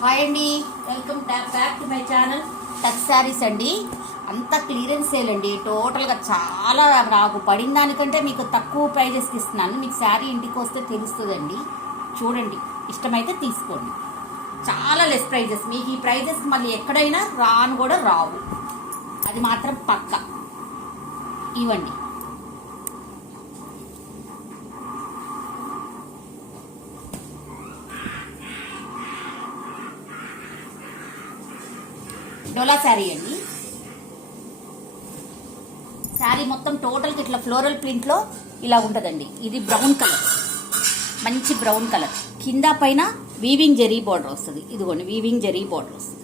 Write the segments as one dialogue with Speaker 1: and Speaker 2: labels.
Speaker 1: Hi అండి. Welcome back to my channel touch sarees అండి. అంత క్లియరెన్స్ సేల్ అండి టోటల్గా చాలా నాకు పడిన దానికంటే మీకు తక్కువ ప్రైజెస్కి ఇస్తున్నాను. మీకు శారీ ఇంటికి వస్తే తెలుస్తుందండి. చూడండి. ఇష్టమైతే తీసుకోండి. చాలా లెస్ ప్రైజెస్. మీకు ఈ ప్రైజెస్ మళ్ళీ ఎక్కడైనా రాను కూడా రావు. అది మాత్రం పక్క. ఇవ్వండి. డోలా శారీ అండి. శారీ మొత్తం టోటల్కి ఇట్లా ఫ్లోరల్ ప్రింట్లో ఇలా ఉంటుందండి. ఇది బ్రౌన్ కలర్ మంచి బ్రౌన్ కలర్ కింద పైన వీవింగ్ జరీ బార్డర్ వస్తుంది. ఇదిగోండి వీవింగ్ జరీ బార్డర్ వస్తుంది.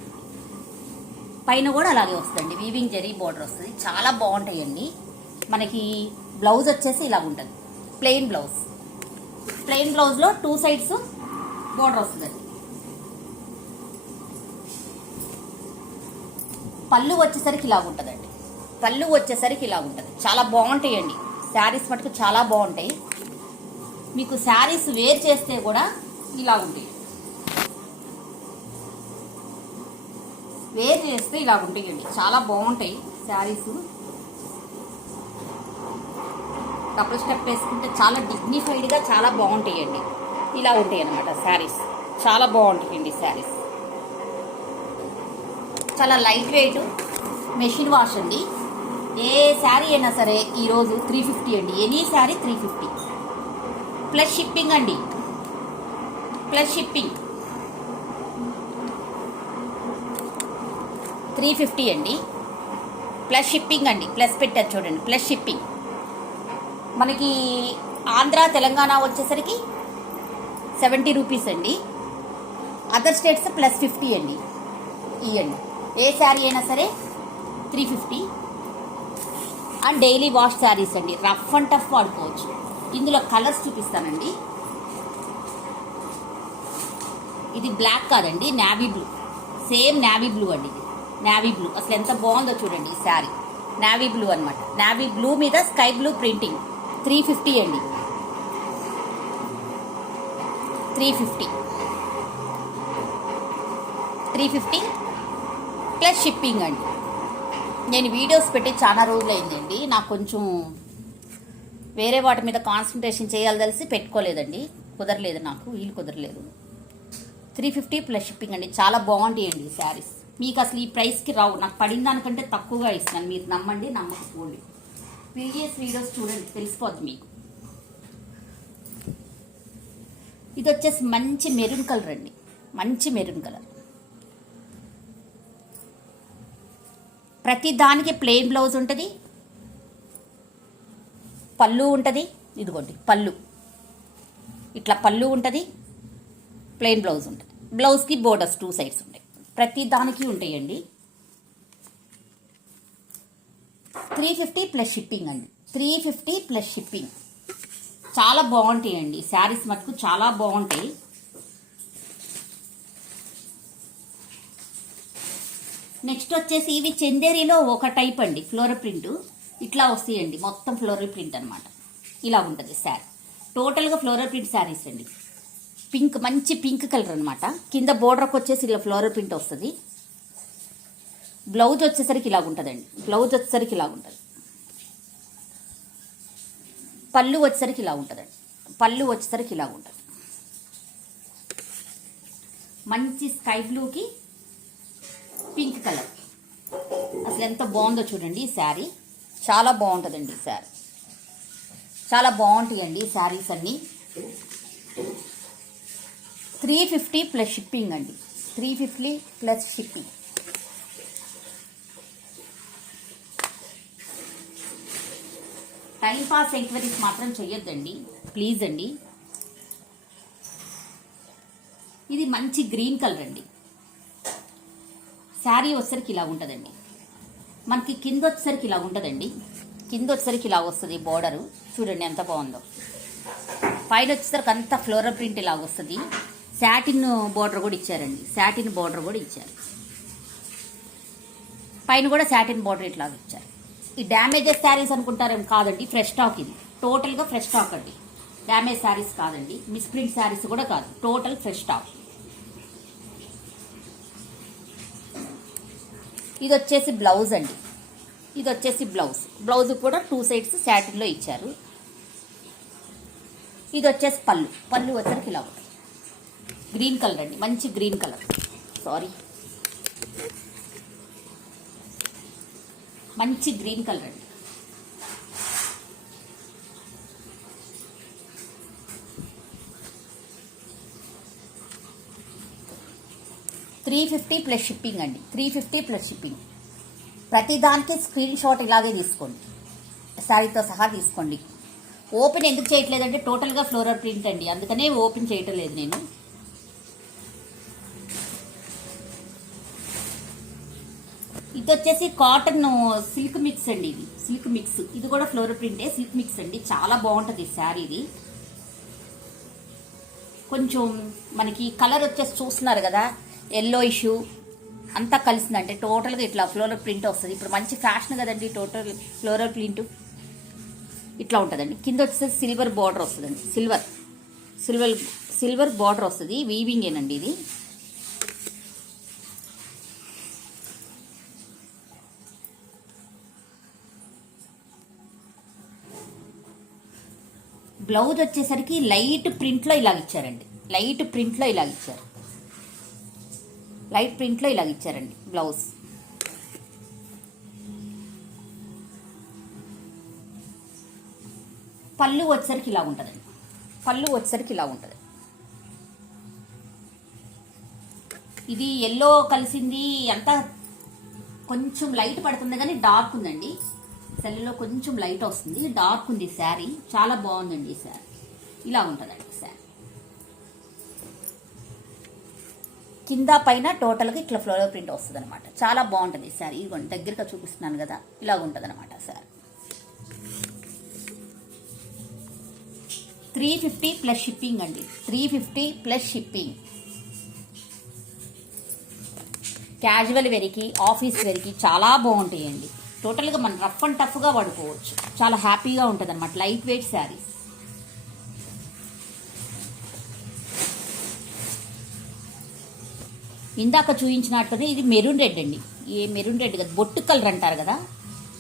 Speaker 1: పైన కూడా అలాగే వస్తుందండి. వీవింగ్ జరీ బార్డర్ వస్తుంది. చాలా బాగుంటాయండి. మనకి బ్లౌజ్ వచ్చేసి ఇలా ఉంటుంది. ప్లెయిన్ బ్లౌజ్ ప్లెయిన్ బ్లౌజ్లో టూ సైడ్స్ బార్డర్ వస్తుందండి. పళ్ళు వచ్చేసరికి ఇలా ఉంటుందండి. పళ్ళు వచ్చేసరికి ఇలా ఉంటుంది. చాలా బాగుంటాయండి. శారీస్ మటుకు చాలా బాగుంటాయి. మీకు శారీస్ వేర్ చేస్తే కూడా ఇలా ఉంటాయి. వేర్ చేస్తే ఇలా ఉంటాయండి. చాలా బాగుంటాయి శారీస్. డబుల్ స్టెప్ వేసుకుంటే చాలా డిగ్నిఫైడ్గా చాలా బాగుంటాయండి. ఇలా ఉంటాయి అన్నమాట శారీస్. చాలా బాగుంటాయండి శారీస్. చాలా లైట్ వెయిట్ మెషిన్ వాష్ అండి. ఏ శారీ అయినా సరే ఈరోజు త్రీ ఫిఫ్టీ అండి. Any saree three fifty plus shipping అండి. Plus shipping. త్రీ ఫిఫ్టీ అండి. ప్లస్ షిప్పింగ్ అండి. ప్లస్ పెట్టారు చూడండి. Plus shipping. మనకి ఆంధ్ర తెలంగాణ వచ్చేసరికి సెవెంటీ రూపీస్ అండి. అదర్ స్టేట్స్ ప్లస్ ఫిఫ్టీ అండి. ఇవ్వండి ఏ శారీ అయినా సరే three fifty and daily wash sarees అండి. రఫ్ అండ్ టఫ్ వాడుకోవచ్చు. ఇందులో కలర్స్ చూపిస్తానండి. ఇది బ్లాక్ కాదండి navy blue same navy blue అండి ఇది. నావీ బ్లూ అసలు ఎంత బాగుందో చూడండి ఈ శారీ. నావీ బ్లూ అనమాట నావీ బ్లూ మీద sky blue printing three fifty అండి. Three fifty three fifty plus shipping అండి. నేను వీడియోస్ పెట్టి చాలా రోజులు అయిందండి నాకు కొంచెం వేరే వాటి మీద కాన్సన్ట్రేషన్ చేయాలి తెలిసి పెట్టుకోలేదండి. కుదరలేదు నాకు వీలు కుదరలేదు. త్రీ ఫిఫ్టీ ప్లస్ షిప్పింగ్ అండి. చాలా బాగుంటాయండి ఈ శారీస్. మీకు అసలు ఈ ప్రైస్కి రావు. నాకు పడిన దానికంటే తక్కువగా ఇస్తున్నాను. మీరు నమ్మండి నమ్మకపోండి ప్రీవియస్ వీడియోస్ చూడండి తెలిసిపోద్ది మీకు. ఇది వచ్చేసి మంచి మెరూన్ కలర్ అండి. మంచి మెరూన్ కలర్. ప్రతి దానికి ప్లెయిన్ బ్లౌజ్ ఉంటుంది. పళ్ళు ఉంటుంది. ఇదిగోండి పళ్ళు. ఇట్లా పళ్ళు ఉంటుంది ప్లెయిన్ బ్లౌజ్ ఉంటుంది. బ్లౌజ్కి బోర్డర్స్ టూ సైడ్స్ ఉంటాయి. ప్రతి దానికి ఉంటాయండి. త్రీ ఫిఫ్టీ ప్లస్ షిప్పింగ్ అండి. త్రీ ఫిఫ్టీ ప్లస్ షిప్పింగ్ చాలా బాగుంటాయండి. శారీస్ మటుకు చాలా బాగుంటాయి. నెక్స్ట్ వచ్చేసి ఇవి చందేరిలో ఒక టైప్ అండి ఫ్లోరల్ ప్రింట్ ఇట్లా వస్తాయండి మొత్తం ఫ్లోరల్ ప్రింట్ అనమాట ఇలా ఉంటుంది శారీ. టోటల్గా ఫ్లోరల్ ప్రింట్ శారీస్ అండి. పింక్ మంచి పింక్ కలర్ అనమాట కింద బోర్డర్కి వచ్చేసి ఇలా ఫ్లోరల్ ప్రింట్ వస్తుంది. బ్లౌజ్ వచ్చేసరికి ఇలా ఉంటుందండి. బ్లౌజ్ వచ్చేసరికి ఇలా ఉంటుంది. పళ్ళు వచ్చేసరికి ఇలా ఉంటుందండి. పళ్ళు వచ్చేసరికి ఇలా ఉంటుంది. మంచి స్కై బ్లూకి పింక్ కలర్. అసలు ఎంత బాగుందో చూడండి ఈ శారీ. చాలా బాగుంటుందండి ఈ శారీ. చాలా బాగుంటాయండి ఈ శారీస్ అన్నీ. త్రీ ఫిఫ్టీ ప్లస్ షిప్పింగ్ అండి. Three fifty plus shipping. Time pass enquiries మాత్రం చెయ్యొద్దండి. ప్లీజ్ అండి. ఇది మంచి గ్రీన్ కలర్ అండి. శారీ వచ్చేసరికి ఇలా ఉంటుందండి. మనకి కింద వచ్చేసరికి ఇలా ఉంటుందండి. కింద వచ్చేసరికి ఇలా వస్తుంది బోర్డరు చూడండి ఎంత బాగుందో. పైన వచ్చేసరికి అంతా ఫ్లోరల్ ప్రింట్ ఇలా వస్తుంది. శాటిన్ బోర్డర్ కూడా ఇచ్చారండి. శాటిన్ బోర్డర్ కూడా ఇచ్చారు. పైన కూడా శాటిన్ బోర్డర్ ఇట్లా ఇచ్చారు. ఈ డ్యామేజెస్ శారీస్ అనుకుంటారేం కాదండి. ఫ్రెష్ స్టాక్ ఇది. టోటల్గా ఫ్రెష్ స్టాక్ అండి. డ్యామేజ్ శారీస్ కాదండి. మిస్ప్రింట్ శారీస్ కూడా కాదు. టోటల్ ఫ్రెష్ స్టాక్ ఇది వచ్చేసి బ్లౌజ్ అండి. ఇది వచ్చేసి బ్లౌజ్. బ్లౌజ్ కూడా టూ సైడ్స్ శాటిన్లో ఇచ్చారు. ఇది వచ్చేసి పళ్ళు. పళ్ళు వచ్చరికి ఇలా ఉంటుంది గ్రీన్ కలర్ అండి. మంచి గ్రీన్ కలర్. సారీ. మంచి గ్రీన్ కలర్ అండి. త్రీ ఫిఫ్టీ ప్లస్ షిప్పింగ్ అండి. Three fifty plus shipping. ప్రతి దానికి స్క్రీన్ షాట్ ఇలాగే తీసుకోండి. శారీతో సహా తీసుకోండి. ఓపెన్ ఎందుకు చేయట్లేదంటే టోటల్గా ఫ్లోరల్ ప్రింట్ అండి. అందుకనే ఓపెన్ చేయటం లేదు నేను. ఇది వచ్చేసి కాటన్ సిల్క్ మిక్స్ అండి ఇది. Silk mix. ఇది కూడా ఫ్లోరల్ ప్రింటే సిల్క్ మిక్స్ అండి. చాలా బాగుంటుంది శారీ ఇది. కొంచెం మనకి కలర్ వచ్చేసి చూస్తున్నారు కదా. ఎల్లో ఇష్యూ అంతా కలిసిందంటే టోటల్గా ఇట్లా ఫ్లోరల్ ప్రింట్ వస్తుంది. ఇప్పుడు మంచి ఫ్యాషన్ కదండి టోటల్ ఫ్లోరల్ ప్రింట్. ఇట్లా ఉంటుందండి. కింద వచ్చేసి సిల్వర్ బార్డర్ వస్తుందండి. సిల్వర్ సిల్వర్ సిల్వర్ బార్డర్ వస్తుంది. వీవింగ్ ఏనండి ఇది. బ్లౌజ్ వచ్చేసరికి లైట్ ప్రింట్లో ఇలాగ ఇచ్చారండి. లైట్ ప్రింట్లో ఇలాగ ఇచ్చారు. లైట్ ప్రింట్లో ఇలాగ ఇచ్చారండి బ్లౌజ్. పళ్ళు వచ్చేసరికి ఇలా ఉంటుందండి. పళ్ళు వచ్చేసరికి ఇలా ఉంటుంది. ఇది ఎల్లో కలిసింది అంతా కొంచెం లైట్ పడుతుంది కానీ డార్క్ ఉందండి. సెల్లో కొంచెం లైట్ వస్తుంది డార్క్ ఉంది శారీ. చాలా బాగుందండి ఈ శారీ. ఇలా ఉంటుందండి శారీ. కింద పైన టోటల్గా ఇట్లా ఫ్లోరో ప్రింట్ వస్తుంది అనమాట చాలా బాగుంటుంది సార్. ఇదిగోండి దగ్గరగా చూపిస్తున్నాను కదా ఇలా ఉంటుంది అనమాట saree three fifty plus shipping అండి. Three fifty plus shipping. Casual వెరికి office వెరికి చాలా బాగుంటాయండి. టోటల్గా మనం రఫ్ అండ్ టఫ్గా పడుకోవచ్చు చాలా హ్యాపీగా ఉంటుంది అనమాట లైట్ వెయిట్ శారీస్ ఇందాక చూపించినట్టుగా ఇది మెరూన్ రెడ్ అండి. ఏ మెరూన్ రెడ్ కదా బొట్టు కలర్ అంటారు కదా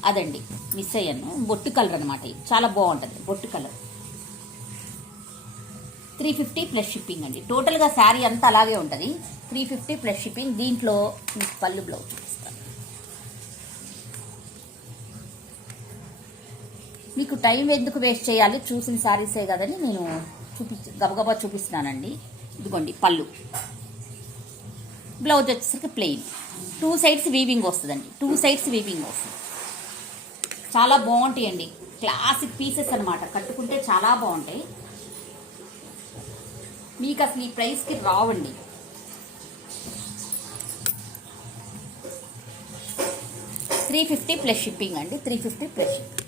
Speaker 1: అదండి. మిస్ అయ్యాను. బొట్టు కలర్ అనమాట ఇది. చాలా బాగుంటుంది బొట్టు colour. Three fifty plus shipping అండి. టోటల్గా శారీ అంతా అలాగే ఉంటుంది. త్రీ ఫిఫ్టీ ప్లస్ షిప్పింగ్ దీంట్లో మీకు పళ్ళు బ్లౌజ్ చూపిస్తాను. మీకు టైం ఎందుకు వేస్ట్ చేయాలి? చూసిన శారీసే కదని నేను చూపి గబగబా చూపిస్తున్నానండి. ఇదిగోండి పళ్ళు. బ్లౌజ్ వచ్చేసరికి ప్లెయిన్ టూ సైడ్స్ వీవింగ్ వస్తుందండి. టూ సైడ్స్ వీవింగ్ వస్తుంది. చాలా బాగుంటాయండి. క్లాసిక్ పీసెస్ అనమాట కట్టుకుంటే చాలా బాగుంటాయి. మీకు అసలు ఈ ప్రైస్కి రావండి. త్రీ ఫిఫ్టీ ప్లస్ షిప్పింగ్ అండి. త్రీ ఫిఫ్టీ ప్లస్ షిప్పింగ్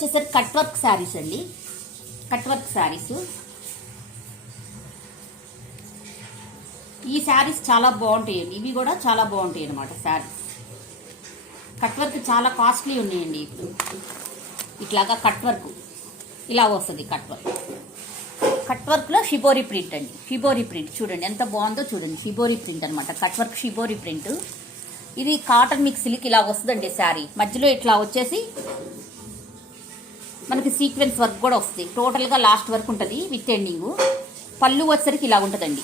Speaker 1: వచ్చేసరికి కట్ వర్క్ శారీస్ అండి. కట్ వర్క్ శారీస్ ఈ శారీస్ చాలా బాగుంటాయండి. ఇవి కూడా చాలా బాగుంటాయి అనమాట శారీస్ కట్ వర్క్ చాలా కాస్ట్లీ ఉన్నాయండి. ఇప్పుడు ఇట్లాగా కట్ వర్క్ ఇలా వస్తుంది కట్ వర్క్ కట్ వర్క్లో షిబోరి ప్రింట్ అండి. షిబోరి ప్రింట్ చూడండి ఎంత బాగుందో చూడండి. షిబోరి ప్రింట్ అనమాట కట్ వర్క్ షిబోరి ప్రింట్ ఇది కాటన్ మిక్స్ సిల్క్ ఇలా వస్తుందండి శారీ మధ్యలో ఇట్లా వచ్చేసి మనకి సీక్వెన్స్ వర్క్ కూడా వస్తుంది. టోటల్గా లాస్ట్ వర్క్ ఉంటుంది విత్ ఎండింగ్ పళ్ళు వచ్చేసరికి ఇలా ఉంటుందండి.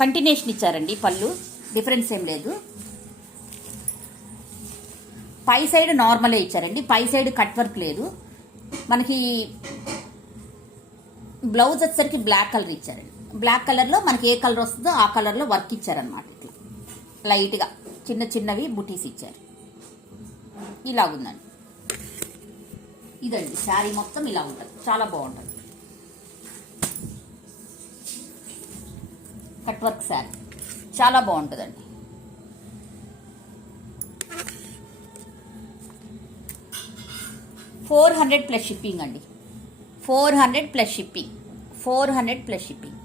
Speaker 1: కంటిన్యూషన్ ఇచ్చారండి పళ్ళు. డిఫరెన్స్ ఏం లేదు. పై సైడ్ నార్మలే ఇచ్చారండి. పై సైడ్ కట్ వర్క్ లేదు. మనకి బ్లౌజ్ వచ్చేసరికి బ్లాక్ కలర్ ఇచ్చారండి. బ్లాక్ కలర్లో మనకి ఏ కలర్ వస్తుందో ఆ కలర్లో వర్క్ ఇచ్చారనమాట ఇట్లా. లైట్గా చిన్న చిన్నవి బుటీస్ ఇచ్చారు. ఇలాగుందండి ఇదండి శారీ మొత్తం ఇలా ఉంటుంది. చాలా బాగుంటుంది. Cut work saree. చాలా బాగుంటుందండి. ఫోర్ హండ్రెడ్ ప్లస్ షిప్పింగ్ అండి. Four hundred plus shipping. Four hundred plus shipping.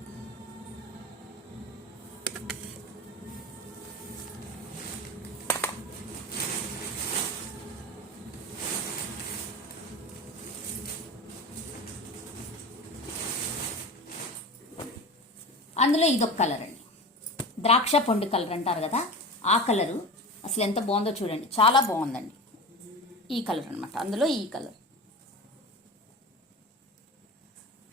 Speaker 1: అందులో ఇదొక కలర్ అండి. ద్రాక్ష పండు కలర్ అంటారు కదా ఆ కలరు అసలు ఎంత బాగుందో చూడండి. చాలా బాగుందండి. ఈ కలర్ అనమాట అందులో ఈ కలర్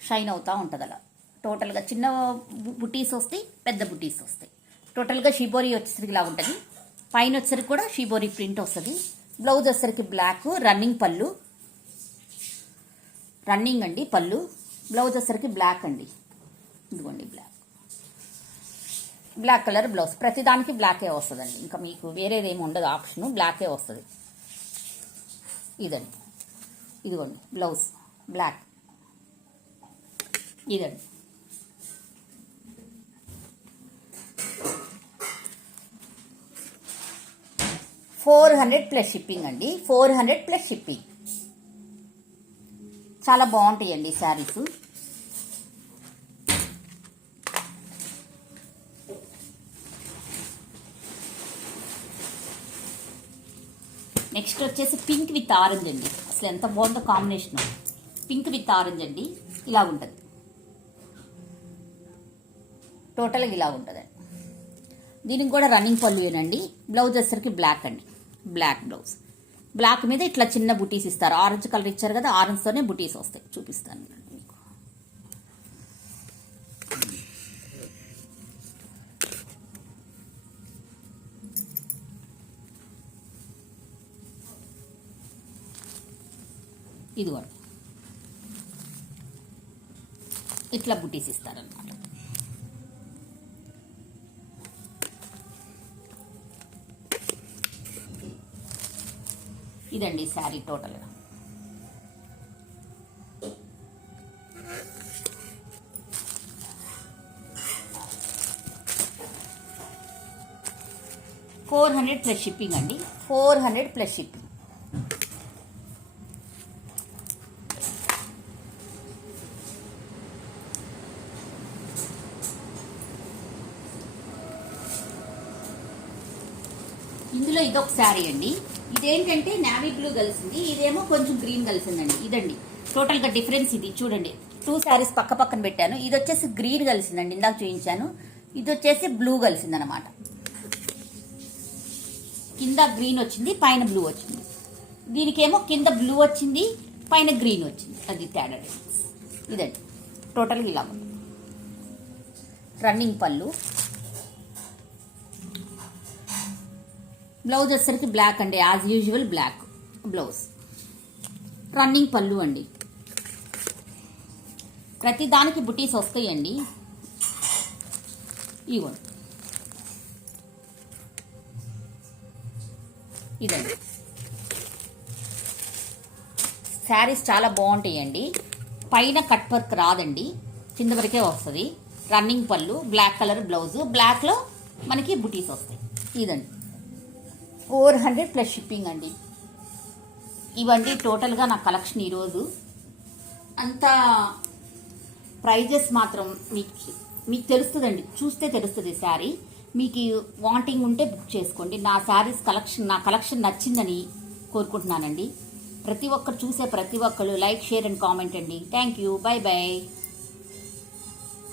Speaker 1: షైన్ అవుతూ ఉంటుంది అలా. టోటల్గా చిన్న బుటీస్ వస్తాయి పెద్ద బుటీస్ వస్తాయి. టోటల్గా షిబోరి వచ్చేసరికి ఇలా ఉంటుంది. పైన వచ్చేసరికి కూడా షిబోరి ప్రింట్ వస్తుంది. బ్లౌజ్ వచ్చేసరికి బ్లాక్ రన్నింగ్ పళ్ళు. రన్నింగ్ అండి పళ్ళు. బ్లౌజ్ వచ్చేసరికి బ్లాక్ అండి. ఇదిగోండి బ్లాక్ బ్లాక్ కలర్ బ్లౌజ్ ప్రతిదానికి బ్లాకే వస్తుందండి. ఇంకా మీకు వేరేది ఉండదు. ఆప్షను బ్లాకే వస్తుంది. ఇదండి. ఇదిగోండి. బ్లౌజ్ బ్లాక్ ఇదండి. ఫోర్ హండ్రెడ్ ప్లస్ షిప్పింగ్ అండి. ఫోర్ హండ్రెడ్ ప్లస్ షిప్పింగ్ చాలా బాగుంటాయండి శారీస్ నెక్స్ట్ వచ్చేసి పింక్ విత్ ఆరెంజ్ అండి. అసలు ఎంత బాగుందో కాంబినేషన్. పింక్ విత్ ఆరెంజ్ అండి. ఇలా ఉంటుంది. టోటల్గా ఇలా ఉంటుందండి దీనికి కూడా రన్నింగ్ పళ్ళువేనండి బ్లౌజ్ వచ్చేసరికి బ్లాక్ అండి. బ్లాక్ బ్లౌజ్ బ్లాక్ మీద ఇట్లా చిన్న బుటీస్ ఇస్తారు. ఆరెంజ్ కలర్ ఇచ్చారు కదా ఆరెంజ్తోనే బుటీస్ వస్తాయి. చూపిస్తాను మీకు ఇదిగోండి. ఇట్లా బుటీస్ ఇస్తారనమాట ఇదండి శారీ టోటల్గా ఫోర్ హండ్రెడ్ ప్లస్ షిప్పింగ్ అండి. ఫోర్ హండ్రెడ్ ప్లస్ షిప్పింగ్ ఇందులో ఇదొక శారీ అండి. ఇదేంటంటే నావీ బ్లూ కలిసింది ఇదేమో కొంచెం గ్రీన్ కలిసిందండి. ఇదండి. టోటల్గా డిఫరెన్స్ ఇది. చూడండి. టూ శారీస్ పక్క పక్కన పెట్టాను. ఇది వచ్చేసి గ్రీన్ కలిసిందండి. ఇందాక చూపించాను. ఇది వచ్చేసి బ్లూ కలిసిందనమాట కింద గ్రీన్ వచ్చింది పైన బ్లూ వచ్చింది. దీనికేమో కింద బ్లూ వచ్చింది పైన గ్రీన్ వచ్చింది. అది తేడా difference. ఇదండి. టోటల్గా ఇలా ఉంది. రన్నింగ్ పళ్ళు. బ్లౌజ్ వచ్చేసరికి బ్లాక్ అండి. As usual black blouse running పళ్ళు అండి. ప్రతి దానికి బుటీస్ వస్తాయండి. ఇవ్వండి. ఇదండి. శారీస్ చాలా బాగుంటాయండి. పైన కట్ వర్క్ రాదండి. కింద వరకే వస్తుంది. రన్నింగ్ పళ్ళు బ్లాక్ కలర్ బ్లౌజ్ బ్లాక్లో మనకి బుటీస్ వస్తాయి. ఇదండి. ఫోర్ హండ్రెడ్ ప్లస్ షిప్పింగ్ అండి. ఇవండి టోటల్గా నా కలెక్షన్ ఈరోజు. అంత ప్రైజెస్ మాత్రం మీకు మీకు తెలుస్తుందండి. చూస్తే తెలుస్తుంది శారీ. మీకు వాంటింగ్ ఉంటే బుక్ చేసుకోండి. నా శారీస్ కలెక్షన్ నా కలెక్షన్ నచ్చిందని కోరుకుంటున్నానండి. ప్రతి ఒక్కరు చూసే ప్రతి ఒక్కరు లైక్ షేర్ అండ్ కామెంట్ అండి. Thank you. Bye bye.